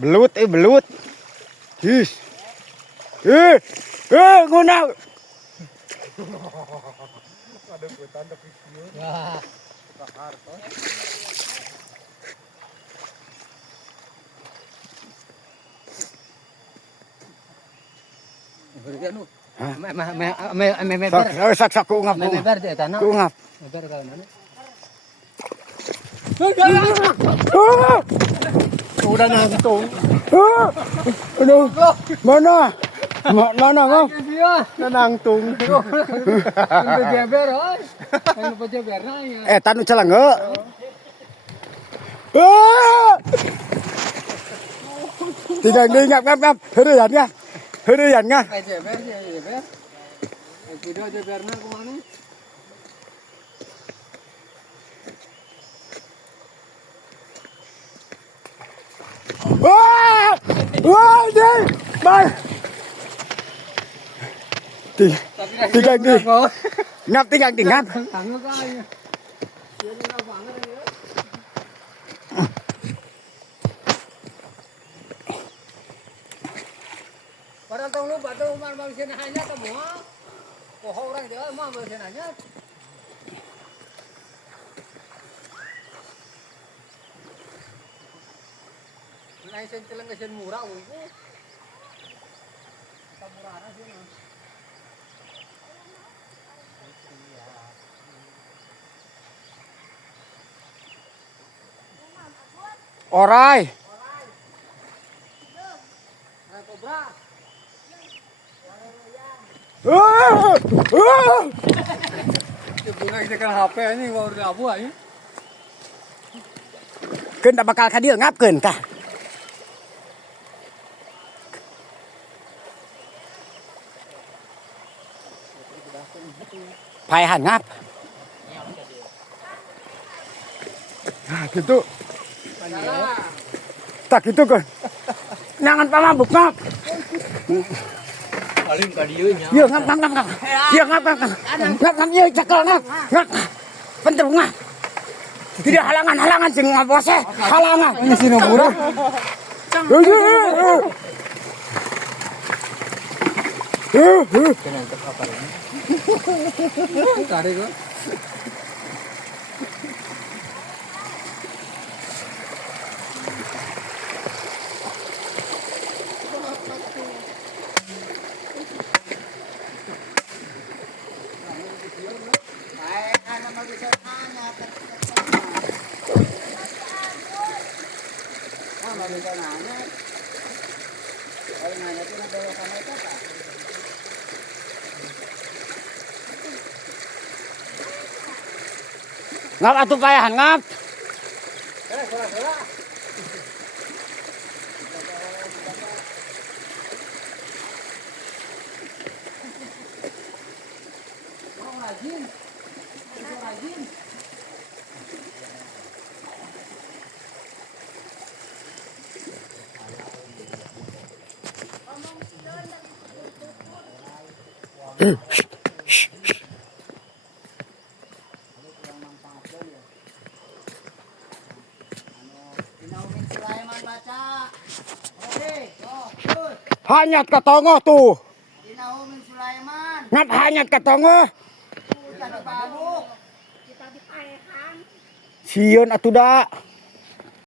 Belut. His. Ngunang. Ada hutan tapi siu. Wah. Kahar toh. Berikan lu. Hah? Sak Ku ngap. meber di tanah. Ku ngap. Meber ka mana? Udah nangtung. Aduh. Mana ngap? Nangtung. Beber oi. Anu beber na ya. Tanu celenge. Tiga ngap. Heureyan ngap. Beber. Video beber na kemana? Wah, deh. Bye. Tiga ngap. Tangga kaya. Dia na banget ya. Parang tong lu batu umar manusia hanya semua. Pohon orang dia mah manusia hanya. Naik senceleng kesen murah itu. Murah sih. Orai. Nah, kobra. Sebenarnya kita kan HP ini baru abu aja. Keun da bakal ka dieu ngap keun tah. Paehan ngap. Nah, gitu. Tak gitu kan. Jangan pamabuk ngap. Paling ka dieu nya. Ieu ngap. Ieu ngap. Ngap ieu cekel ngap. Ngap. Pentung ngap. Tidak halangan jeung ngabose. Halangan. Ini sini murah. Kena untuk apa ini? Tarik kok. Ngap atuh paehan ngap. Hanyat ka tongoh tuh. Dinahumin Sulaiman. Ngap hanyat ka tongoh. Kita dipabuk. Sieun atuh da.